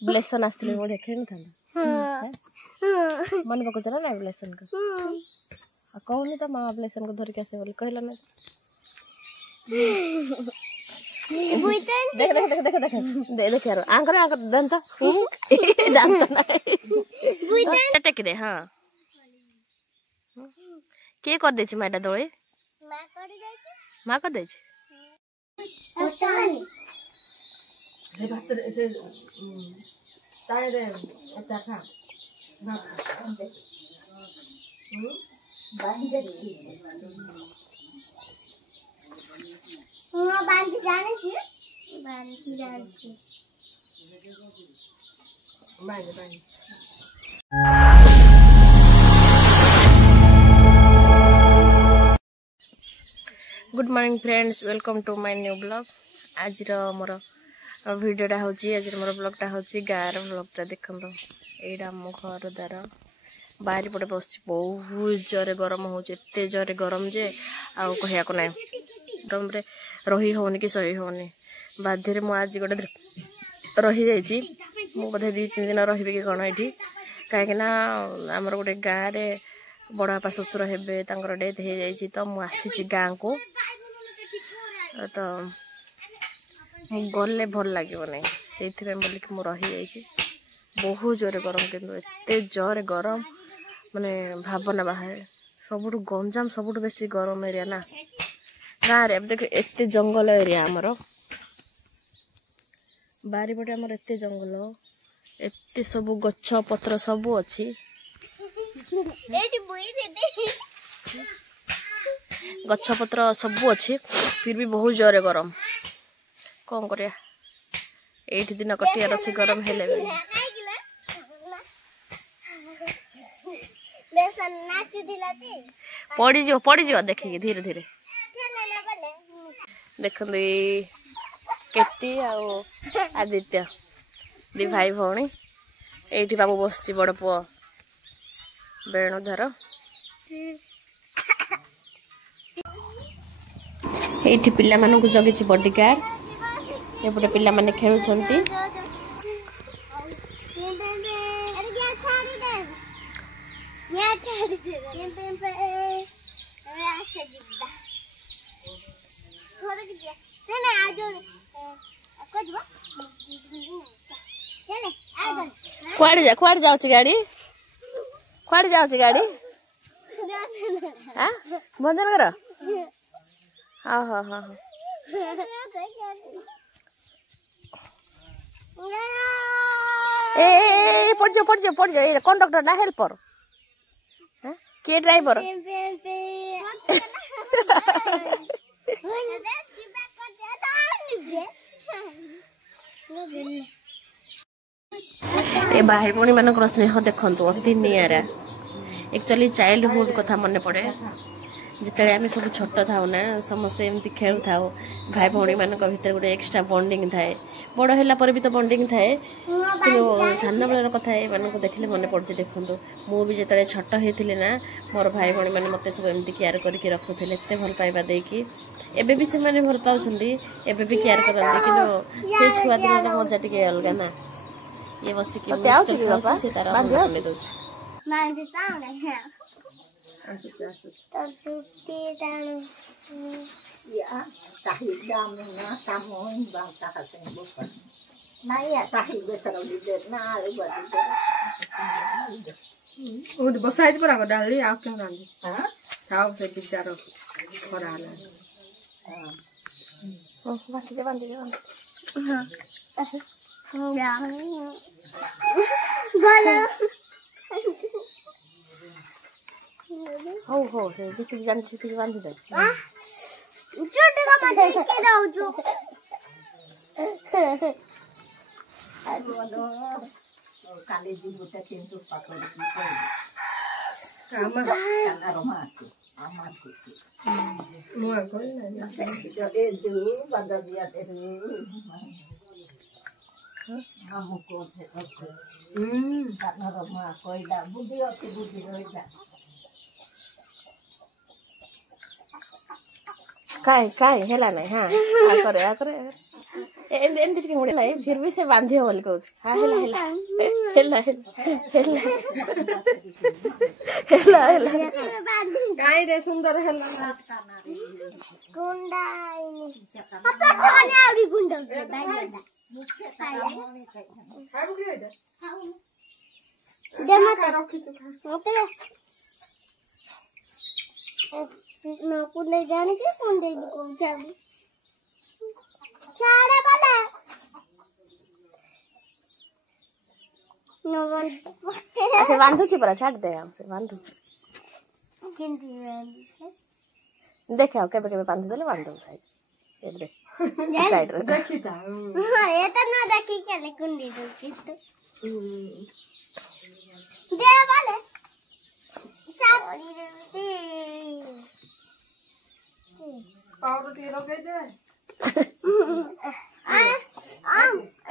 ब्लेसन आसले मोडे खेल था मन पकड़ ना ब्लेसन को कहूनी तो माँ ब्लेसन को धरिक आसे बोली कहला ना देख देख देख देख देख दे देख यार आंकर आंकर दंत जानता ना टेक दे हां के कर दे छी मैडा दोळे मां कर दे छी रे बात से ताय रे एता खा बांध दे बांध जाने की बांध good morning friends welcome to my new blog आज मोर वीडियोटा हूँ आज मोर ब्लॉगटा हूँ गाँव ब्लॉगटा देखो यहाँ मो घर द्वार बाहरी पटे बस बहुत जोरे गरम होते जोरे गरम जे आउ कह ना गरम रही होनी कि सही होनी बाध्य मुझे गोटे रही जाइए बोधे 2-3 दिन रही कि कौन ये कहीं आमर गोटे गाँव में बड़ापा शशुर हे डेथ हो जाइए तो मुझे गाँव को तो गले भल लगे नहीं से बोलिक मुझे रही जाइए बहुत जोरे गरम कि जोरे गरम माने भावना बाहर सबुठ गंजाम सबुठ बेसी गरम एरिया ना गाँव रे देख एत जंगल एरिया आमर बारीपटे आमर एत जंगल एत सब गछ पत्र सब अच्छी गछ पत्र सब अच्छी फिर भी बहुत जोरे गरम कौन करिया एठी दिन कटियार अच्छी गरम हेले पड़ी जो देखिए धीरे धीरे देखते केती आदित्य दी भाई भौणी एठी बाबू बस बड़ पुआ बेणुधर एठी पिला मानकु जगिछि बॉडीगार्ड एपटे पिला माने खेलुछंती कुआड़ जाउछि गाड़ी कुआड़ जाउछि गाड़ी हां बंधन कर हाँ हाँ हाँ ए पड़ जाओ ये कंडक्टर ना हेल्पर के ड्राइवर ए भाई भौणी मान स्नेह देखु अति निरा एक्चुअली चाइल्डहुड कथा मन पड़े जिते आम सब छोट थाउ ना समस्ते एमती खेलु थाउ भाई भौणी मान भीतर गोटे एक्स्ट्रा बॉन्डिंग थाए बड़ है भी तो बॉन्डिंग थाए कि सान बेलर कथा ये देखने मन पड़े देखु मुझे जिते छोट होती ना मोर भाई भौणी मैंने मत सब एमती केयर करके रखुते एत भल पाइबा देकी एबे भी से माने भल पाउछंदी एबे भी केयर करते कि से छुआ दिन मजा टे अलग ना ये बसिक से तार बसाई परा डाली आ क्यों रांधी खाओ से बिचारो खरा ना ओ बांधी दे हां या बोलो हो से जितनी जान से बांधी दे छोटे का मत के दाओ जो काले जी बुते किंतु पकड़ की कामा रोमाके आमाके मुआ कोई ना ए जो बंदा दिया ते हमको थे काना रोमा कोई दा बुद्धि होती बुद्धि होइदा काय हेला नहीं हां आ करे एमती टिके मुड़ी लाई फिर भी से बांधी बोली कहूँ हाँ हेला हेला हेला हेला हेला काई रे सुंदर हेला गुंडा पापा सोने आवडी गुंडा दे मत रखी तो मत ना पुणे जाने के पुणे को जाबी चारे वाला नवन अच्छा बांधू छी परा छाड़ दे हमसे बांधू किंतु देखे केबे केबे बांध देले बांध दो साइड ये दे साइड रे देखी था हां ये तो ना देखी के ले कुंडी दो चित्त दे वाले चावली दे पाउडर ती लगे दे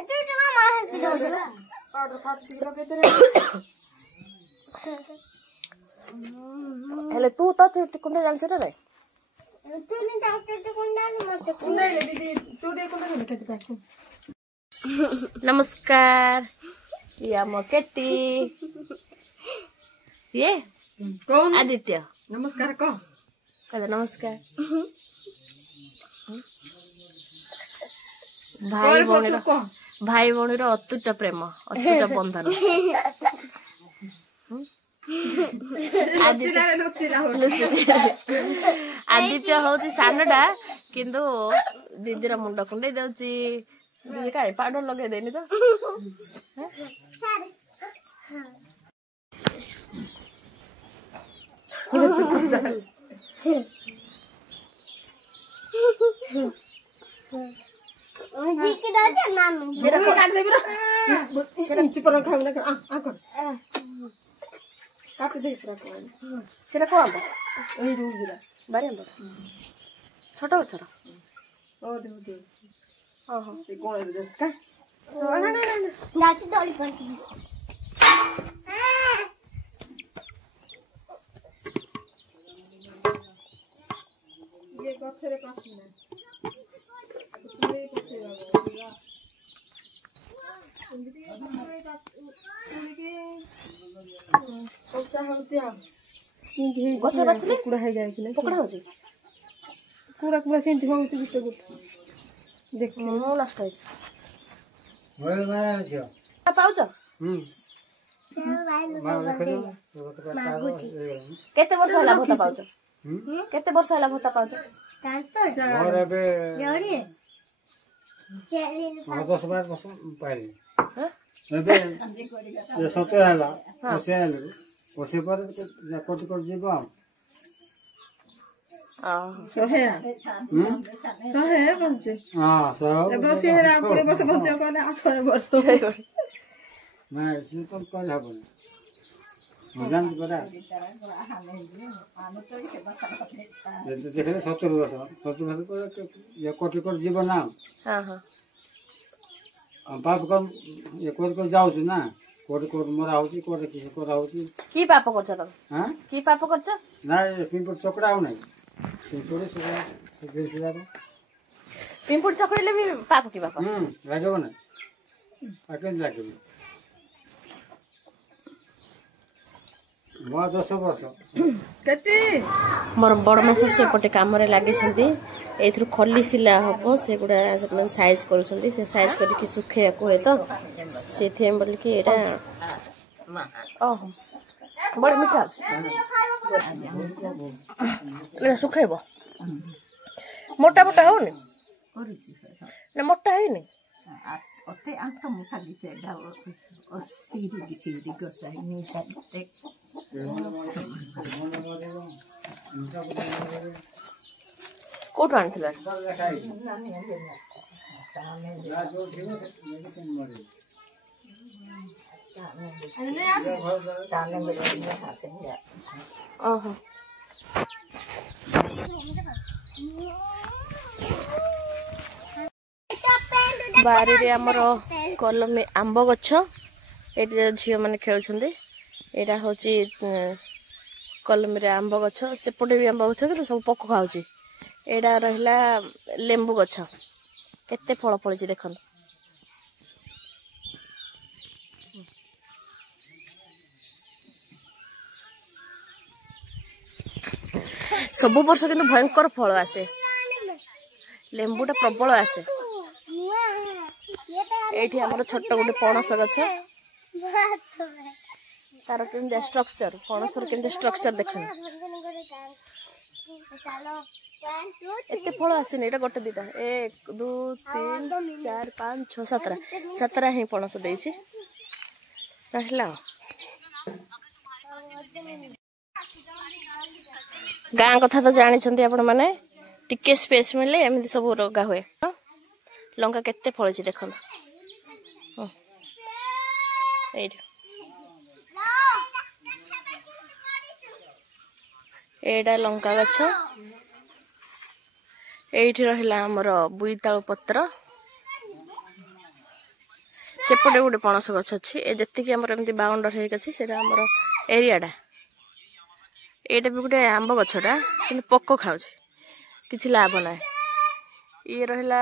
तू मामा है पाउडर फाट ती लगे दे हेले तू तो कुंडे जान छ रे तू नहीं जाते तो कुंडा नहीं मत कुंडे ले दीदी तू दे कुंडे ले के दे नमस्कार या मकेटी ये कौन आदित्य नमस्कार को कहते नमस्कार भाई भौणी अतुट प्रेम अतुट बंधन आदित्य हूँ सानटा किंतु दीदीर मुंड कुंडे दौची कहीं पाउडर लगे देनी तो जी के दादा नाम सेरा को काट दे बिरो सेरा चुप रह खाऊ ना आ कर काट दे सेरा को सेरा को आंबा ओई रूजरा बारे आंबा छोट छोट ओ दे ओहो ते कोण रे दस का ना नाची दौड़ी पड़ती ये गछरे पास ना गछरे बाछले कुड़ा है जाय कि पकड़ा हो कुड़ा कुड़ा सेंटी होउची गुटे गुटे देख मो लास्ट है ओए माया छियो पाउछ केते वर्ष होला भत्ता पाउछ केते वर्ष होला भत्ता पाउछ मोर एबे जोड़ी 10 बार बस पाइली एबे ये सते हला ओसे पर कोटी कोटी जीव सहे कौन से हां सब एबे से हेरा पूरे वर्ष बच्चा कोने 18 वर्ष मैं इसने तो कल हबन मजान पड़ा ये तो देखे 70 वर्ष को ये कोटी कोटी जीव ना हां हां पाप कम ये कोटी को जाउ ना कोटी कोटी मरा होची कोटी किसे करा होची की पाप करछ त हां की पाप करछ ना ये पिंपल चोकड़ा हो नहीं पिंपल सुधा पिंपुड़ चकड़ीले भी पाप की बापा लागेबो ना आकेन लागेबो मोर 10 वर्ष केते मोर बड़ मेसे सेपटे काम रे लागि छथि एथरु खल्ली सिला हबो से गुडा अपन साइज करू छथि से साइज करी कि सुखे को हे तो से थे बोल कि एटा ओह बड़ मीठा एटा सुखेबो मोटा मोटा हो नि ना मोटा है नि ओते अंक मुठा दिते डाव ओ सीरी गोसाई नी ते कोठ आनथिला ओहो बारी रे हमर कलमी आंब गछ एटी झियो माने खेलछन्ती एटा होची कलमी रे आंब गछ सेपटे भी आंब गछ कि सब पक खाउची एटा रहला लेंबू गछ केते फल फली देख सब वर्ष किंतु भयंकर फल आसे लेंबुटा प्रबल आसे एठी हमर छोट गोटे पणस गछ तार केमते स्ट्रक्चर पणसर केमते स्ट्रक्चर देखन एते फल आसीनी एटा गोटे दिटा 1 2 3 4 5 6 7 ही पणस देछि रहला गाँ कथा तो जानी आपण माने टिके स्पेस मिले एमती सब लगा हुए लंका केते फलछि देखन एडा लंका गछ एठी रहिला हमर बुईताळु पत्र सेपटे गोटे पणस गछ अछि ए जति कि हमर एमती बाउंडर हेक अछि सेटा हमर एरियाडा एटा भी गोटे आंब गछटा किंतु पक्को खाଉଛି किछि लाभ ना ये रहिला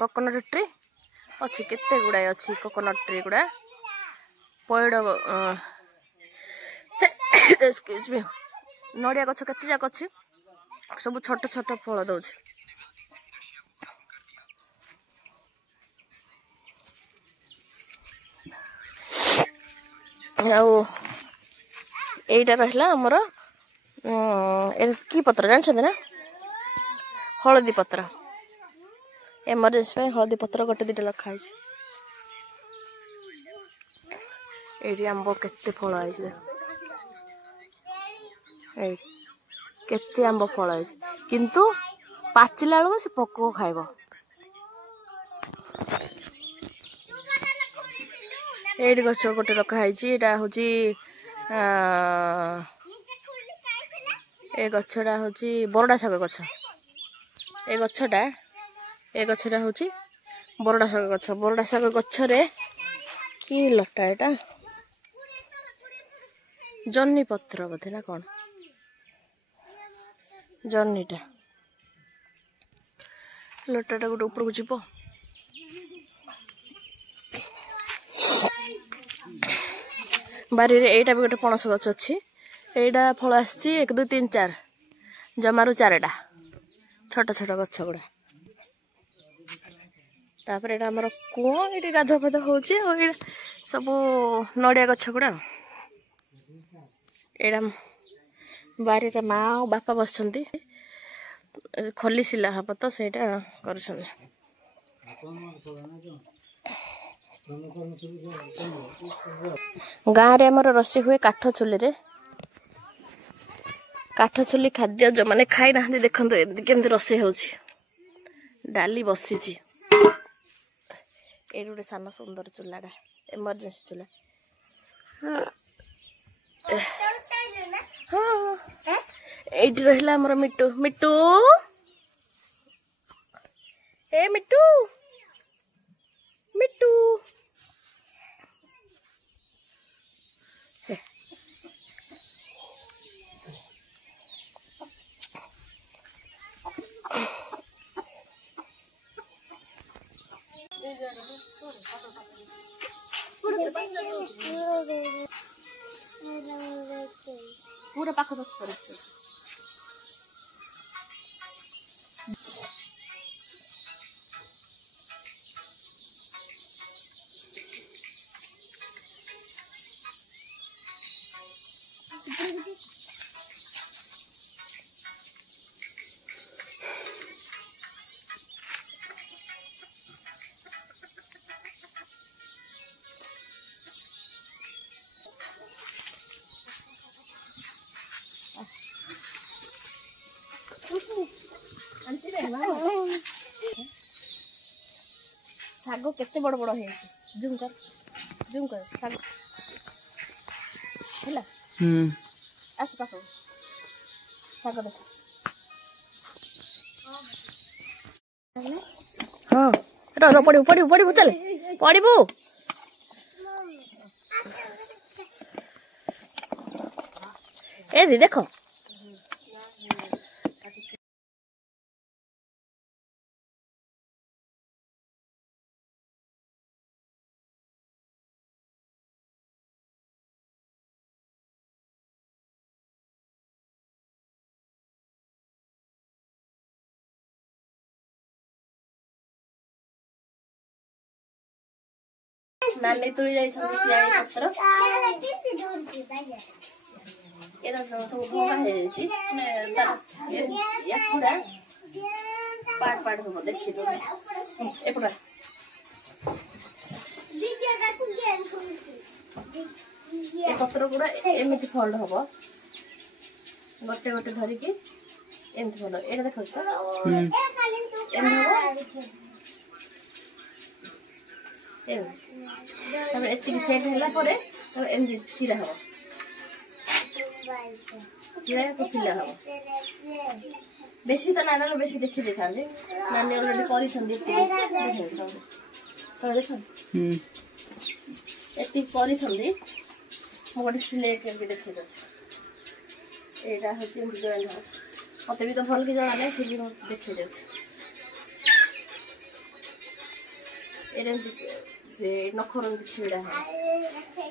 कोकोनट ट्री अच्छी केते गुड़ाए अच्छी कोकोनट ट्री गुड़ा पयड़ एक्सक्यूज मी नड़िया गछ केते जाक अच्छी सब छोट छोट फल दउछ आउ एटा रहिला हमर की पत्र जान ना हलदी पत्र एमरजेंसी में हलदी पत्र गोटे दिटा रखा है आंब केते फल आई केते आंब फल आई किंतु पाचिला बेलू से पोक खाइब एडी गछ गोटे रखा है ए गछटा हूँ बरडा शाग गछ ए गछटा हूँ बरडा शाग गछरे कि लटा एटा जन्नी पत्र बोधे ना कौन जन्नीटा लटाटा गोटे ऊपर को जीव बारी रे एटा भी गोटे पणस गछ अच्छी एटा फल आसी 1 2 3 4 जमारू 4टा छोट छोट गछ गुड़ा तापर एटा हमर कुओ एटी गाधो फाधो होची सब नड़िया गछ गुड़ा एटा बारी रे माँ और बापा बसंती खली सिला हम तो सेटा कर गाँव रे हमर रसी हुए काठ चुली रे काठ चुली खाद्य जो माने खाई ना देखो केमती रोषे हो डाली बसी ये गोटे सान सुंदर चूल्हाटा एमरजेंसी चूल्हा हाँ ये रहा हमर मिट्टू मिट्टू ए मिट्टू मिट्टू पूरा पाख सागो केते बड़ बड़ है जूम कर सागो हैला आस पाखो सागो देख हां रो पड़िबू चल पड़िबू ए दी देखो नानी तुली जाइछन् सियाळी पत्र एरा सब भोगा हेछि ने याकुडा पाट पाट हो देखि दो एपुडा ए पत्र गुडा एमिति फोल्ड हबो गोटे गोटे धरि कि एमिति फोल्ड एटा देखौ त एमिति हबो तबे एति सेट होला परे एमिति चिरा हबो चिरा को सिला हबो बेसी त नाना बेसी देखि देखाले नानी अलरेडी करिसन देखि त देखौ एति करिसन दे म गोटे सिलेक्ट करके देखि दछ एटा हछि जॉइन हो मते भी तो भल के जणा नै फिर भी देखि दछ एरे जे नखरन छिडा है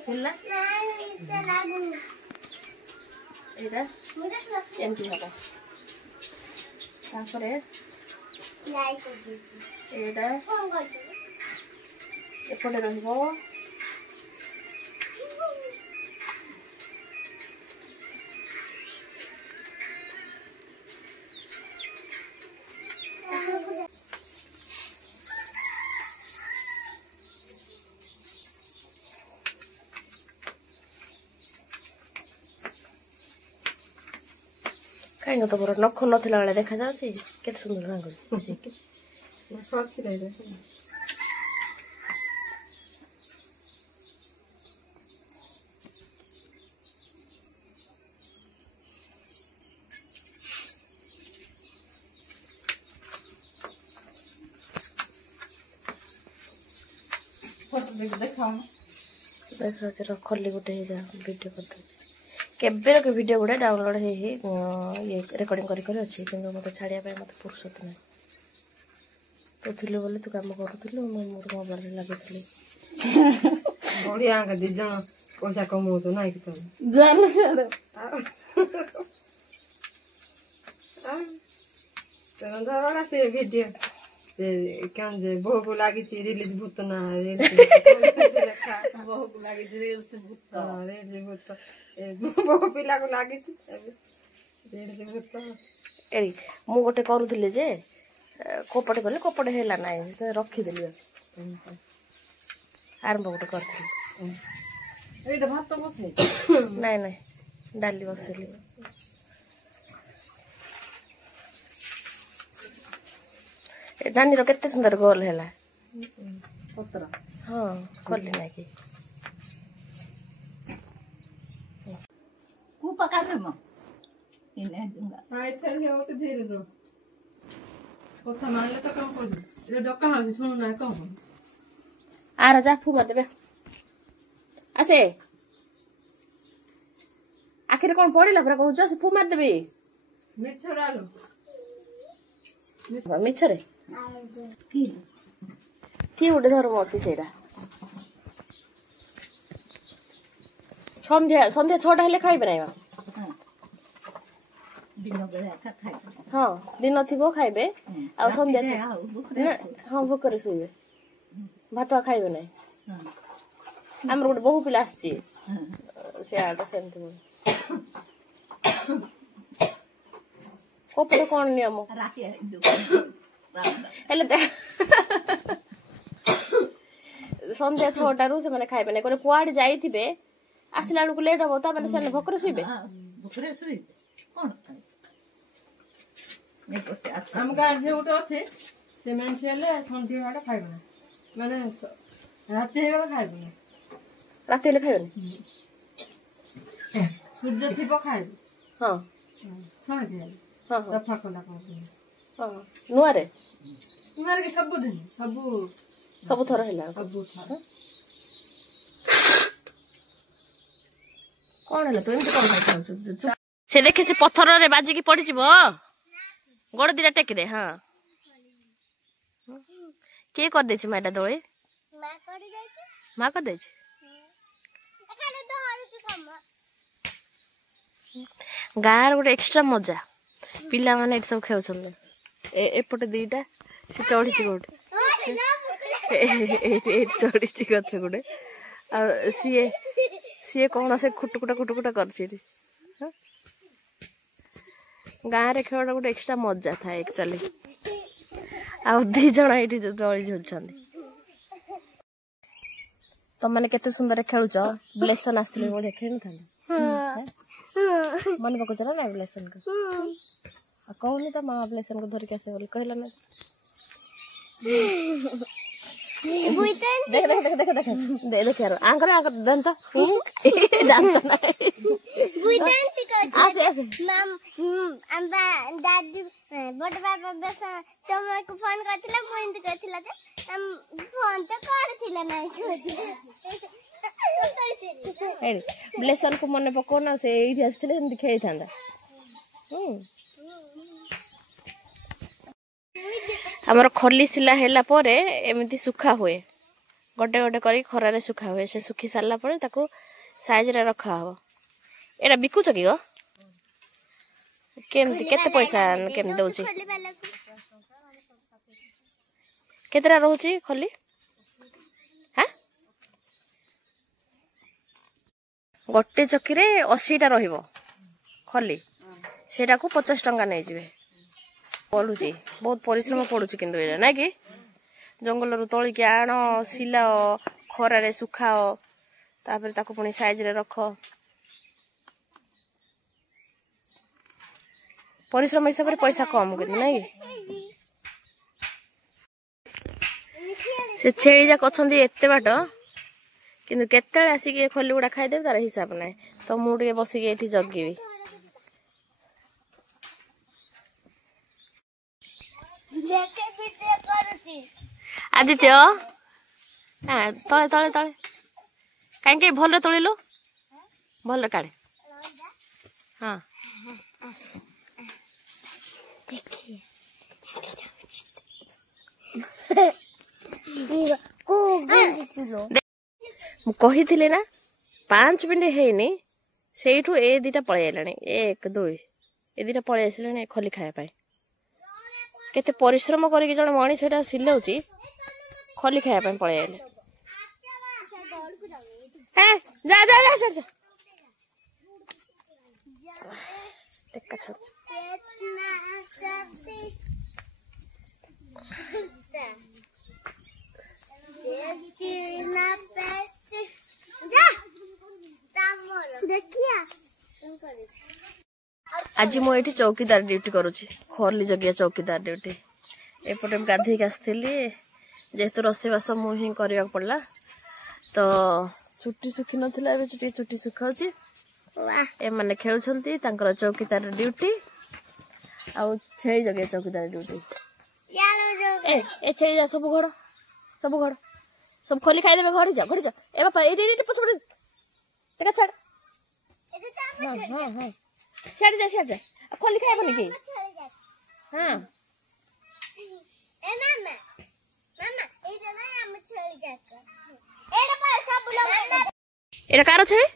छिला एटा एमटी हबा तापरे एटा एपटे रहबो कहीं तो बड़ नख नथिला वाला देखा जाउछि केते सुंदर रंग देखा खोली गोटे जा वीडियो करते केबेर के वीडियो गुडा डाउनलोड हे ये रिकॉर्डिंग करी अछि किंतु मते छाड़िया पे मते फुर्सत नै तो थिलो बोले तू काम करथुलो मोर मोबाइल रे लागेथले बढ़िया के दी जण पैसा कमाउ तो नाही कि त जान से धरा से वीडियो क्या बहु लगी रिलीज भूत ना बहुत लागे रील्स भूत भूत बहु पिला को लगी एरी मु गोटे करूथिले जे कोपटे गले कोपटे हेला नाही त रखी देली आरंभ गोटे करथिले एटा भात बसे नाही नाही डाली बसेली नानी रो केते सुंदर गोल हैला पत्र हां खोली ना कि कु पका दे म इने दूंगा साइड साइड हे होते धीरे रो कोथा मानले तो काम कर ये डका हाउ सुन ना कम आरा जा फु मत बे आसे आखिर कोन पड़िला पर कहू से फु मार देबे मिछरालो मिछरे की की उडे धर्म अछि सेडा संध्या संध्या 6टा हेले खाइ बनाइबा दिन बेला का खाइ हां दिन थिबो खाइबे आ संध्या हां भोकरे सोइबे भात खाइबे नै हमर गोटे बहु पिला आछि से आटा सेमति कोपरे कोन नियम राति हेले संध्या 6टा रु से माने खाइबे नै कोरे कुआडी जाइथिबे आसिला लुक लेट हो ता माने से भोकरे सोइबे भोकरे सोइ कोन नै कोटे अच्छा हम गार जे उठो छे से मेनसे ले संध्या हाडा खाइबे ना माने राति हेला खाइबे ना राति हेले खाइबे सूर्य थिबो खाइबे हां समझे हां सफा कोला को हां नुआरे मार के सब दिन सब थर हैला सब थर कोन हैला तो एमते कोन खाइ से देखे से पत्थर रे बाजी की पड़ी जिवो गोड़ दिरा टेक दे हां के कर दे छी माटा दोळे मा कर दे छी एखाने तो हारू छी सम्मा गार गोटे एक्स्ट्रा मजा पिला माने सब खेउ छन एपटे दीटा से चढ़ी छी गोटे ଏଇଠି ଚଢିଛି ଗଛ ଗୋଟେ ଆଉ ସିଏ କଣ ସେ ଖୁଟୁକୁଟା କରିଛି ଏଠି। ଗାଁରେ ଖେଳଟା ଗୋଟେ ଏକ୍ସଟ୍ରା ମଜା ଥାଏ ଆକ୍ଚୁଆଲି। ଆଉ 2 ଜଣ ଏଇଠି ଦଳି ଝୁଲୁଛନ୍ତି। ତମାନେ କେତେ ସୁନ୍ଦର ଖେଳୁଛ। ବ୍ଲେସନ ଆସିଥିଲେ ବଢିଆ ଖେଳିନଥାନ୍ତେ। ମନେ ପକଉଛ ନା ନାଇଁ ବ୍ଲେସନ କୁ? ଆଉ କହୁନି ତ ମା ବ୍ଲେସନ କୁ ଧରିକି ଆସିବ ବୋଲି କହିଲ ନା। ଦେଖ ଆଙ୍କର ଦାନ୍ତ ଦାନ୍ତ ଦାଦି ବଡ ବାବା ବେଶ ତମକୁ ଫୋନ କରିଥିଲା ମୁଁ ଏମିତି କହିଥିଲା ଯେ ଫୋନ ତ କରିଥିଲା ନାଇଁ ବ୍ଲେସନ କୁ ମନେ ପକଉନା ସେ ଏଇଠି ଆସିଥିଲେ ସେମିତି ଖେଳିଥାନ୍ତା। ଆମର ଖଲି ସିଲା ହେଲା ପରେ ଏମିତି ଶୁଖା ହୁଏ। ଗୋଟେ ଗୋଟେ କରି ଖରାରେ ଶୁଖା ହୁଏ। ସେ ଶୁଖି ସାରିଲା ପରେ ତାକୁ ସାଇଜରେ ରଖା ହବ। ଏଇଟା ବିକୁଛ କି ଗୋ? କେମିତି କେତେ ପଇସା କେମିତି ଦଉଛି? କେତେଟା ରହୁଛି ଖଲି? ହାଁ ଗୋଟେ ଚକିରେ 80ଟା ରହିବ ଖଲି। ସେଇଟାକୁ 50 ଟଙ୍କା ନେଇଯିବେ। ପଡୁଛି ବହୁତ ପରିଶ୍ରମ ପଡୁଛି କିନ୍ତୁ ଏଇଟା ନାଇଁ କି? ଜଙ୍ଗଲରୁ ତୋଳିକି ଆଣ, ସିଲାଅ, ଖରାରେ ଶୁଖାଅ, ତାପରେ ତାକୁ ପୁଣି ସାଇଜରେ ରଖ। ପରିଶ୍ରମ ହିସାବରେ ପଇସା କମ କିନ୍ତୁ ନାଇଁ କି? ସେ ଛେଳି ଯାକ ଅଛନ୍ତି ଏତେ ବାଟ, କିନ୍ତୁ କେତେବେଳେ ଆସିକି ଏ ଖଲି ଗୁଡା ଖାଇଦେବେ ତାର ହିସାବ ନାହିଁ। ତ ମୁଁ ଟିକେ ବସିକି ଏଠି ଜଗିବି। ଆଦିତ୍ୟ ତଳେ ତଳେ ତଳେ କାହିଁକି ଭଲ ତୋଳିଲୁ ଭଲ କାଳେ। ହଁ ମୁଁ କହିଥିଲି ନା 5 ମିନିଟ୍ ହେଇନି ସେଇଠୁ ଏ 2ଟା ପଳେଇ ଆଇଲାଣି। 1 2 ଏ 2ଟା ପଳେଇ ଆସିଲାଣି ଖଲି ଖାଇବା ପାଇଁ। କେତେ ପରିଶ୍ରମ କରିକି ଜଣେ ମଣିଷ ଏଟା ସିଲଉଛି, ଖଲି ଖାଇବା ପାଇଁ ପଳେଇ ଆଇଲେ। ଯା ଯା ଯା ଯା ଟେକା ଛାଡୁଛି। ଆଜି ମୁଁ ଏଠି ଚୌକିଦାର ଡ୍ୟୁଟି କରୁଛି। ଖଲି ଜଗିଆ ଚୌକିଦାର ଡ୍ୟୁଟି। ଏପଟେ ଗାଧେଇକି ଆସିଥିଲି, ଯେହେତୁ ରୋଷେଇବାସ ମୁଁ ହିଁ କରିବାକୁ ପଡିଲା। ତ ଚୁଟି ଶୁଖି ନଥିଲା, ଏବେ ଚୁଟି ଶୁଖାଉଛି। ଏମାନେ ଖେଳୁଛନ୍ତି ତାଙ୍କର ଚୌକିଦାର ଡ୍ୟୁଟି। ଆଉ ଛେଳି ଜଗିଆ ଚୌକିଦାର ଡ୍ୟୁଟି। ଏ ଛେଳି ଯା ସବୁ ଘୋଡ ସବୁ ଖଲି ଖାଇଦେବେ। ଘଡି ଯା ଏ ବାପା ଏଇଠି ପଛପଟେ ଟେକା ଛାଡ। ହଁ ସିଆଡେ ଯା ଖଲି ଖାଇବନି କି? ହଁ ଏଇଟା କାର ଛେଳି?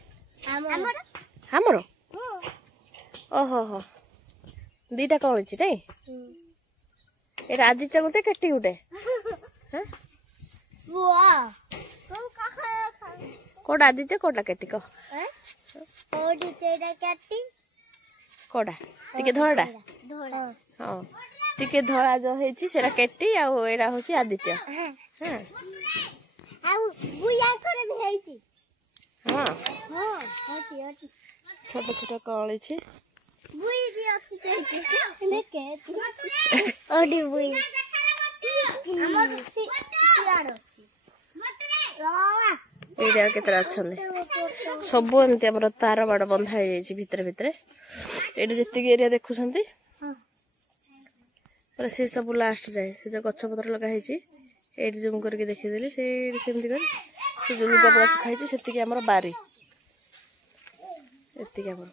ଆମର। ଓହୋ 2ଟା କଳିଛି ନାଇଁ। ଏଇଟା ଆଦିତ୍ୟ ଗୋଟେ କେଟି ଗୋଟେ। କୋଉଟା ଆଦିତ୍ୟ କୋଉଟା କେଟି କହ? କୋଉଟା ଟିକେ ଧଳାଟା? ହଁ ଟିକେ ଧଳା ଯୋଉ ହେଇଛି ସେଟା କେଟି, ଆଉ ଏଇଟା ହଉଛି ଆଦିତ୍ୟ। ଛୋଟ ଛୋଟ କଳିଛି। ଏଇଟା କେତେଟା ଅଛନ୍ତି ସବୁ ଏମିତି ଆମର ତାର ବାଡ ବନ୍ଧା ହେଇଯାଇଛି ଭିତରେ ଭିତରେ। ଏଇଠି ଯେତିକି ଏରିଆ ଦେଖୁଛନ୍ତି ସେ ସବୁ ଲାଷ୍ଟ ଯାଏ। ସେ ଯୋଉ ଗଛ ପତ୍ର ଲଗା ହେଇଛି ଏଇଠି ଜୁମ କରିକି ଦେଖିଦେଲି, ସେଇଠି ସେମିତି କରି ସେ ଯୋଉ ଲୁଗାପଡା ଶୁଖା ହେଇଛି ସେତିକି ଆମର ବାରି। ଏତିକି ଆମର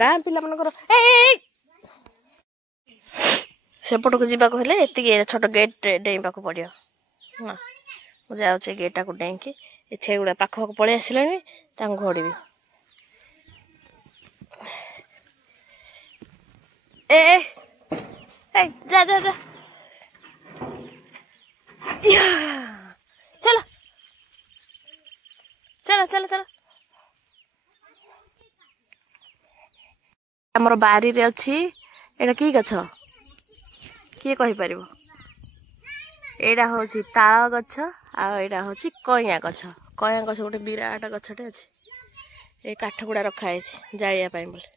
ଗାଁ ପିଲାମାନଙ୍କର। ସେପଟକୁ ଯିବାକୁ ହେଲେ ଏତିକି ଛୋଟ ଗେଟ୍ ଡେଇଁବାକୁ ପଡିବ। ମୁଁ ଯାଉଛି ଗେଟାକୁ ଡେଇଁକି ଏ ଛେଳିଗୁଡା ପାଖ ପଳେଇ ଆସିଲାଣି, ତାଙ୍କୁ ଘୋଡିବି। ଯା चलो चलो चलो चलो आमर बारी रे अच्छी एटा की गछ किए कहि परिबो एटा होची ताଳ गछ आ एटा होची कइया गछ गोटे विराट गछटे अछि ए काठ गुड़ा रखा है जालिया पाई बोले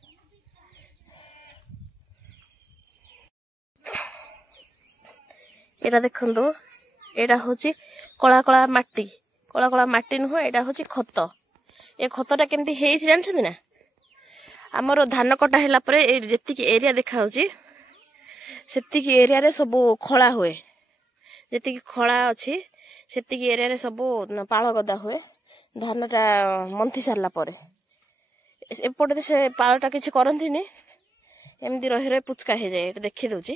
एटा देखंदो एटा होची कला कला माटी नुह एटा होची खत ए खतटा केमती हेइछि जानछथि ना आमर धान कटा हैला परे ए जेतिकी एरिया देखा होची सेतिकी एरिया रे सब खळा हुए जेतिकी खळा अछि सेतिकी एरिया रे सब पाळ गदा हुए धानटा मंथी सारला परे एपटे से पाळटा किछि करंथिनी एमदी रहि रहि पुचका हे जाय एटा देखि दउची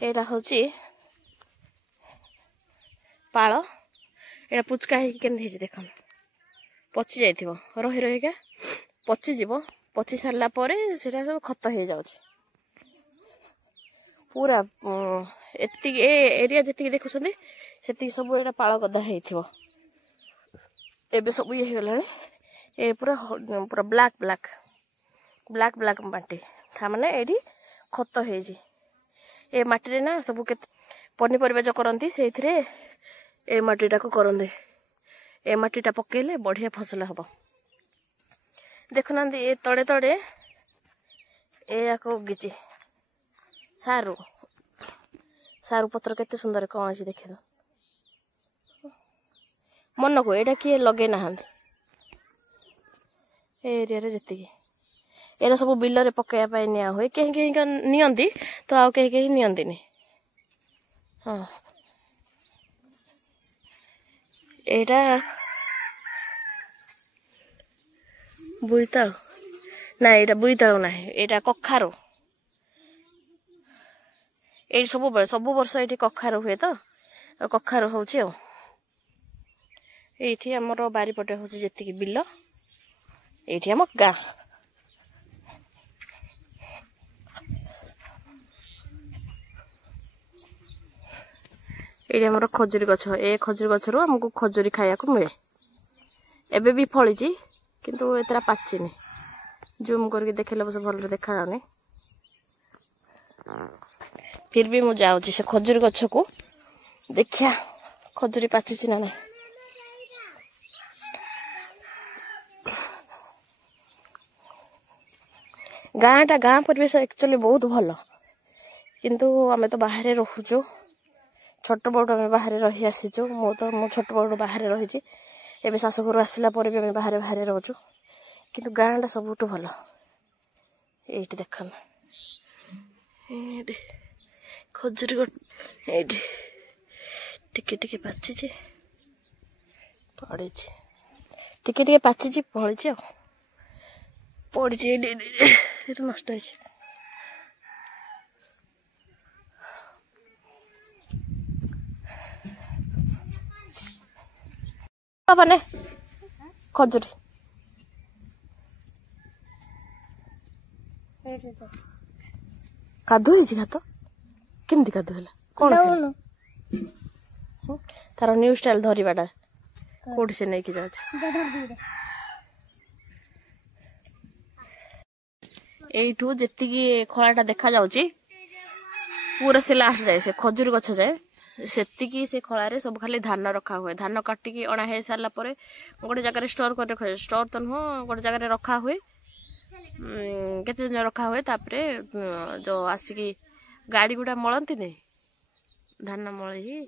एटा होची पाळ एटा पुचका हे केमदी हे देखन पची जाइथिबो रहि रहि के पची जीवो पची सारला परे सेटा सब खत हे जाउची पूरा एति ए एरिया जति देखुछन्ती सेति सब एटा पाळ गदा हेथिबो एबे सब ये गलानी ए पूरा पूरा ब्लैक ब्लैक ब्लैक ब्लैक माटी था माने एडी खत हेजी ए माटी रे ना सब के पनी परिबा जो करंती सेथिरे ए माटीटा को करंदे ए माटीटा पकेले बढ़िया फसल हबो देखुनांदी ए तड़े तड़े ए आको गिची सारू सारू पत्र केते सुंदर कोन अछि देखि दो मन को एटा किए लगे नहांती एरिया रे जति एरा सब बिल रे पकाया पाई निया होय केहि केहि नियंती तो आउ केहि केहि नियंतीनी हां एटा बुइताल ना एटा बुइताल ना एटा कखारो ए सब वर्ष एठी कखारो हुए तो कखारो होची आ एठी हमर बारी पटे होची जेति कि बिल एठी हम गा एठी हमर खजुरी गछ ए खजुरी गछ रो हमको खजुरी खाया को मिले एबे भी फळी छी किंतु एतरा पाचिनी जूम करके देखले बस भल देखा जाने फिर भी मु जाऊँ से खजुरी गछ को देखिया खजुरी पाची ना ना गाँ परिवेश एक्चुअली बहुत भल किंतु आमे तो बाहर रहूचु छोट बड़ आमे बाहर रही आसीचु मो छोट बड़ बाहर रही एबे शाशुघर आसला पर भी आमे बाहर बाहर रहूचु किंतु गाँटा सबुठ भल एठी देखन एठी खजुरी एठी टिके टिके पाची जे पड़ी टिके टिके पाची जे पड़ी आ पड़ी नष्ट है बाबा खजुरी कादु है घात केमती कादु है कौन तार न्यू स्टाइल धरवाटा कौटी से नहीं जा एठू जी खलाटा देखा जाउची पूरा से लास्ट जाए से खजुरी गछ जाए सेतिकी से खलारे सब खाली धान रखा हुए धान काटिकी अणा हो सारा पर गोटे जगह स्टोर कर स्टोर तो नुह गोटे जगह रखा हुए केते दिन रखा हुए तापरे जो आसिकी गाड़ी गुड़ा मलती नहीं धान मल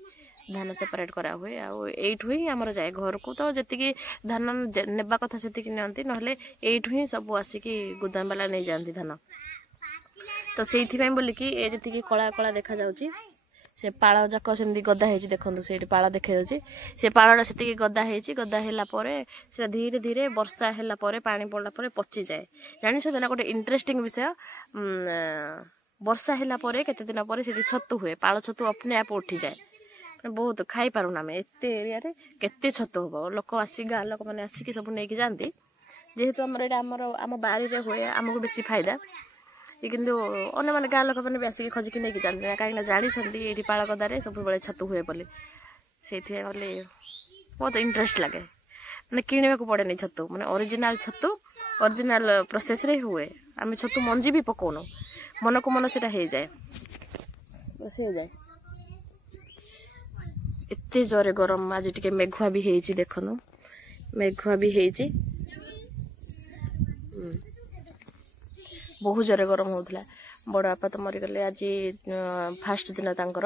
धान सेपरेट करा हुए आठू ही आमर जाए घर को तो जी धान नेबा कथा से नियंती नहले एठू ही सब आसिकी गुदाम वाला नहीं जाती धान तो से बोलिकी ए जी कला कला देखा जाउची से पाळ जाक सेमती गदा है देखो से पाळ देखा से पाळटा से गदा है गदा है धीरे धीरे वर्षा है पानी पड़ला पची जाए जानी ना गोटे इंटरेस्टिंग विषय वर्षा है केते दिन पर छतु हुए पाळ छतु अपने आप उठी जाए बहुत खाई पारुना आम एत एरिया केते छतु हम लोक आसी गाँ लोक मैंने आसिक सब नहीं जाती जेहेतु आमर आम बारी रे हुए आमको बेसी फायदा କିନ୍ତୁ ଅନ୍ୟମାନେ ଗାଁ ଲୋକମାନେ ବି ଆସିକି ଖୋଜିକି ନେଇକି ଯାଆନ୍ତି ନା, କାହିଁକିନା ଜାଣିଛନ୍ତି ଏଇଠି ପାଳଗଦାରେ ସବୁବେଳେ ଛତୁ ହୁଏ ବୋଲି। ସେଇଥିପାଇଁ ବୋଲି ବହୁତ ଇଣ୍ଟରେଷ୍ଟ ଲାଗେ, ମାନେ କିଣିବାକୁ ପଡ଼େନି ଛତୁ, ମାନେ ଅରିଜିନାଲ ଛତୁ ଅରିଜିନାଲ ପ୍ରୋସେସ୍ରେ ହୁଏ। ଆମେ ଛତୁ ମଞ୍ଜି ବି ପକାଉନୁ, ମନକୁ ମନ ସେଇଟା ହେଇଯାଏ, ବସିଯାଏ। ଏତେ ଜୋରେ ଗରମ, ଆଜି ଟିକେ ମେଘୁଆ ବି ହେଇଛି, ଦେଖନ୍ତୁ ମେଘୁଆ ବି ହେଇଛି। ବହୁତ ଜୋରେ ଗରମ ହେଉଥିଲା। ବଡ଼ ବାପା ତ ମରିଗଲେ ଆଜି ଫାଷ୍ଟ ଦିନ ତାଙ୍କର,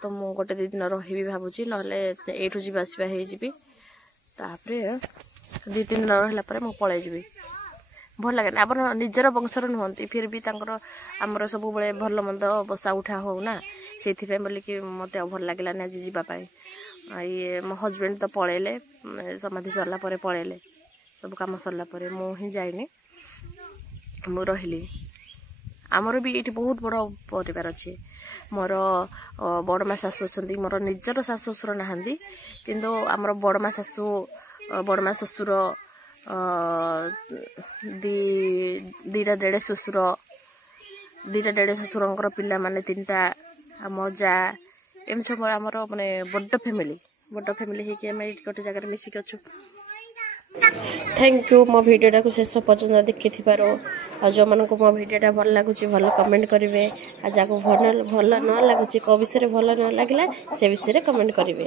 ତ ମୁଁ ଗୋଟେ 2 ଦିନ ରହିବି ଭାବୁଛି, ନହେଲେ ଏଇଠୁ ଯିବା ଆସିବା ହେଇଯିବି। ତାପରେ 2-3 ଦିନ ରହିଲା ପରେ ମୁଁ ପଳେଇ ଯିବି। ଭଲ ଲାଗେନି, ଆମର ନିଜର ବଂଶର ନୁହନ୍ତି, ଫିର୍ ବି ତାଙ୍କର ଆମର ସବୁବେଳେ ଭଲ ମନ୍ଦ ବସା ଉଠା ହଉନା, ସେଇଥିପାଇଁ ବୋଲିକି ମୋତେ ଆଉ ଭଲ ଲାଗିଲାନି ଆଜି ଯିବା ପାଇଁ। ଇଏ ମୋ ହଜବେଣ୍ଡ ତ ପଳେଇଲେ, ସମାଧି ସରିଲା ପରେ ପଳେଇଲେ, ସବୁ କାମ ସରିଲା ପରେ। ମୁଁ ହିଁ ଯାଇନି, ମୁଁ ରହିଲି। ଆମର ବି ଏଇଠି ବହୁତ ବଡ଼ ପରିବାର ଅଛି। ମୋର ବଡ଼ମା ଶାଶୁ ଅଛନ୍ତି, ମୋର ନିଜର ଶାଶୁ ଶ୍ୱଶୁର ନାହାନ୍ତି, କିନ୍ତୁ ଆମର ବଡ଼ମା ଶାଶୁ ବଡ଼ମା ଶ୍ୱଶୁର, ଦିଟା ଦେଢ଼ ଶ୍ୱଶୁରଙ୍କର ପିଲାମାନେ 3ଟା, ଆମ ଯା, ଏମିତି ସବୁ ଆମର ମାନେ ବଡ଼ ଫ୍ୟାମିଲି ହେଇକି ଆମେ ଏଇଠି ଗୋଟେ ଜାଗାରେ ମିଶିକି ଅଛୁ। ଥ୍ୟାଙ୍କ ୟୁ ମୋ ଭିଡ଼ିଓଟାକୁ ଶେଷ ପର୍ଯ୍ୟନ୍ତ ଦେଖିଥିବାରୁ। ଆଉ ଯେଉଁମାନଙ୍କୁ ମୋ ଭିଡ଼ିଓଟା ଭଲ ଲାଗୁଛି ଭଲ କମେଣ୍ଟ କରିବେ, ଆଉ ଯାହାକୁ ଭଲ ନ ଲାଗୁଛି କେଉଁ ବିଷୟରେ ଭଲ ନ ଲାଗିଲା ସେ ବିଷୟରେ କମେଣ୍ଟ କରିବେ।